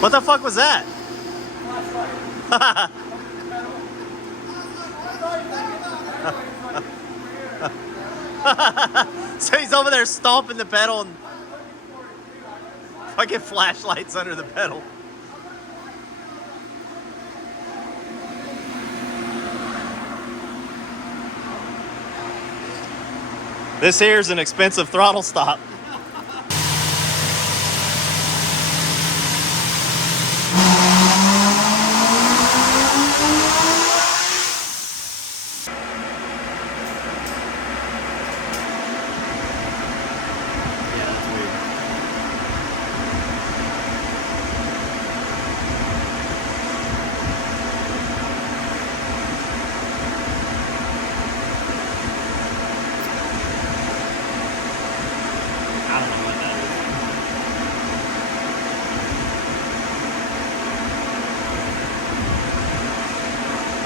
What the fuck was that? So he's over there stomping the pedal and fucking flashlights under the pedal. This here's an expensive throttle stop.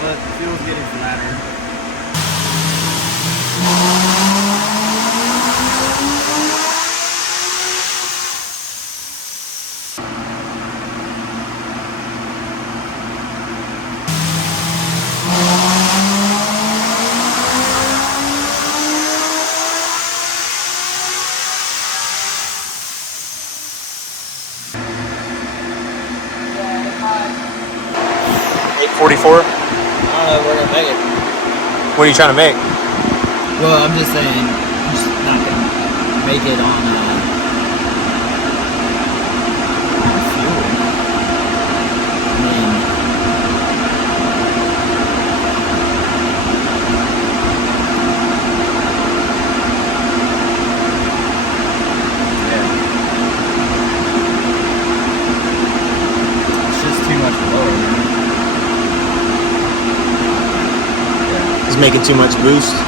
But the fuel's getting flatter. Yeah, 844. I don't know if we're gonna make it. What are you trying to make? Well, I'm just saying, I'm just not gonna make it on fuel. I mean, yeah. It's just too much lower. He's making too much boost. Yeah.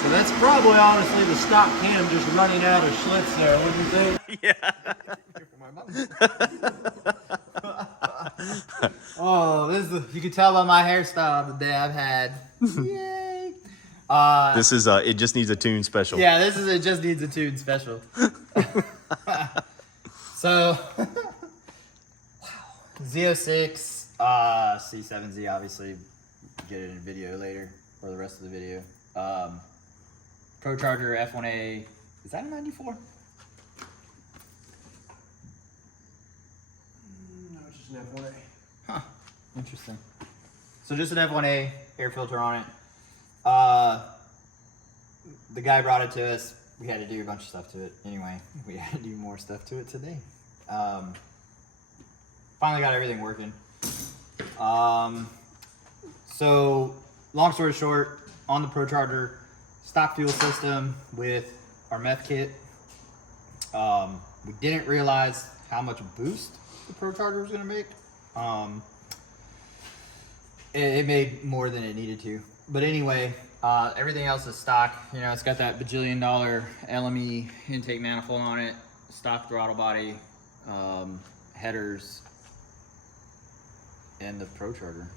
So that's probably honestly the stock cam just running out of Schlitz there, wouldn't you think? Yeah. Oh, this is you can tell by my hairstyle the day I've had. Yay! This is it just needs a tune special. Yeah, this is it just needs a tune special. So, wow, Z06, C7Z obviously get it in video later or the rest of the video. Procharger F1a, is that a 94? No, it's just an F1a. Huh, interesting. So just an F1a, air filter on it. The guy brought it to us. We had to do a bunch of stuff to it. Anyway, we had to do more stuff to it today. Finally got everything working. So long story short, on the Procharger, stock fuel system with our meth kit. We didn't realize how much boost the Procharger was going to make. It made more than it needed to. But anyway, everything else is stock. You know, it's got that bajillion-dollar LME intake manifold on it, stock throttle body, headers, and the Procharger.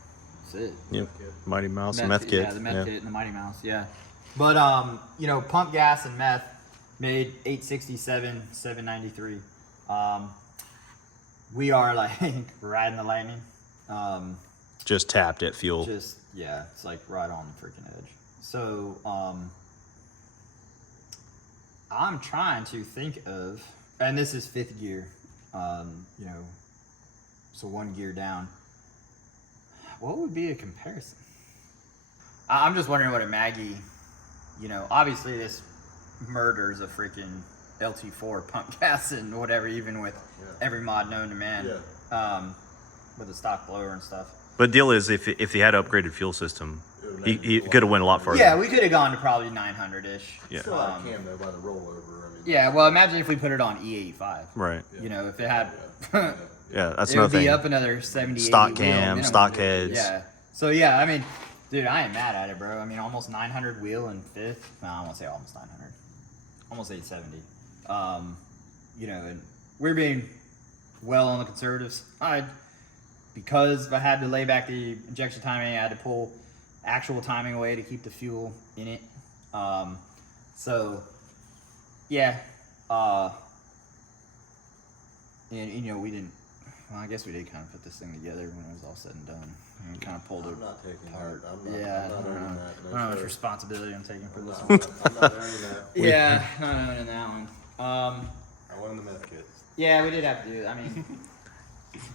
That's it. Yep. Mighty Mouse Meth, meth kit. Yeah, the meth kit and the Mighty Mouse, yeah. But, you know, pump gas and meth made 867, 793. We are, like, riding the lightning. Just tapped at fuel. Just, yeah, it's, like, right on the freaking edge. So, I'm trying to think of, and this is 5th gear, you know, so 1 gear down. What would be a comparison? I'm just wondering what a Maggie, you know, obviously this murders a freaking LT4 pump gas and whatever, even with every mod known to man, with a stock blower and stuff. But the deal is, if he had an upgraded fuel system, he could have went a lot farther. Yeah, we could have gone to probably 900-ish. Yeah. Still out of cam though by the rollover. I mean, Yeah, well, imagine if we put it on E85. Right. You know, if it had, Yeah, that's it would another be thing. up another 70, Stock 80 cam, minimum. stock heads. Yeah. So yeah, I mean, Dude, I ain't mad at it, bro. I mean, almost 900 wheel in fifth. No, I won't say almost 900. Almost 870. You know, and we're being well on the conservative side because I had to lay back the injection timing. I had to pull actual timing away to keep the fuel in it. So, yeah. And, you know, we didn't. Well, I guess we did kind of put this thing together when it was all said and done. And we kind of pulled it not taking apart. that. I'm not Yeah, earning that. I don't know No, how much sir. responsibility I'm taking for this I'm one. not earning that. Yeah, not owning that one. I won the meth kit. Yeah, we did have to do it. I mean,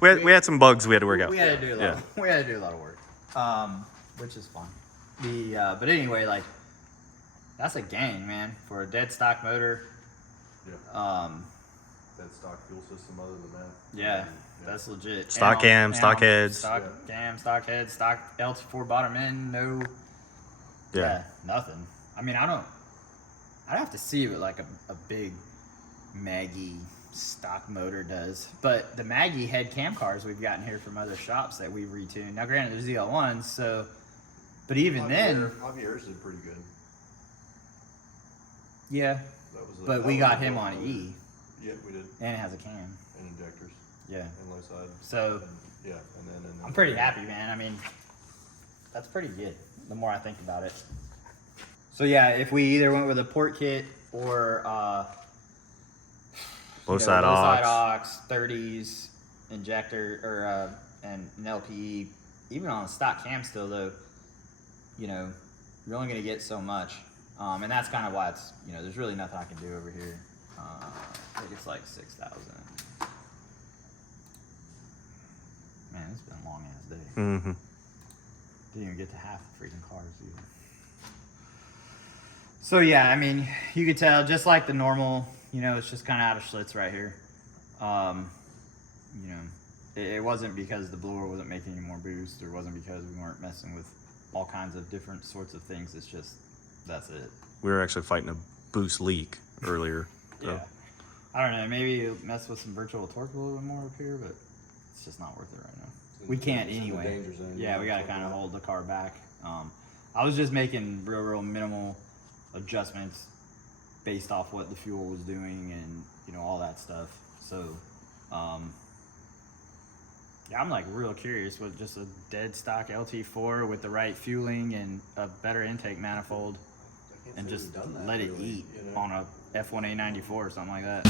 We had some bugs we had to work out. we had to do a lot. Yeah. We had to do a lot of work, which is fun. But anyway, like that's a gang, man, for a dead stock motor. Yeah. That stock fuel system other than that. Yeah, that's legit. Stock cam, stock heads. Stock cam, stock heads, stock LT4 bottom end, no. Yeah. Nothing. I mean, I'd have to see what like a big Maggie stock motor does. But the Maggie head cam cars we've gotten here from other shops that we've retuned. Now, granted, they're ZL1s, so. But even then. Javier's did pretty good. Yeah. But we got him on E. Yeah, we did. And it has a cam. And injectors. Yeah. And low side. So. Yeah, and then. I'm pretty happy, man. I mean, that's pretty good. The more I think about it. So yeah, if we either went with a port kit or Low side aux. 30s injector or and an LPE, even on a stock cam still though, you know, you're only gonna get so much, and that's kind of why it's, you know, there's really nothing I can do over here. I think it's like 6,000. Man, it's been a long ass day. Mm-hmm. Didn't even get to half the freaking cars either. So yeah, I mean, you could tell just like the normal, you know, it's just kind of out of Schlitz right here. You know, it wasn't because the blower wasn't making any more boost, or it wasn't because we weren't messing with all kinds of different sorts of things. It's just, that's it. We were actually fighting a boost leak earlier. So. Yeah. I don't know, maybe mess with some virtual torque a little bit more up here, but it's just not worth it right now. We can't It's in the anyway. danger zone. Yeah, we got to kind of hold the car back. I was just making real minimal adjustments based off what the fuel was doing and, you know, all that stuff. So, yeah, I'm like real curious with just a dead stock LT4 with the right fueling and a better intake manifold, I can't and say just we've done that let it really, eat you know? on a F1a 94 or something like that.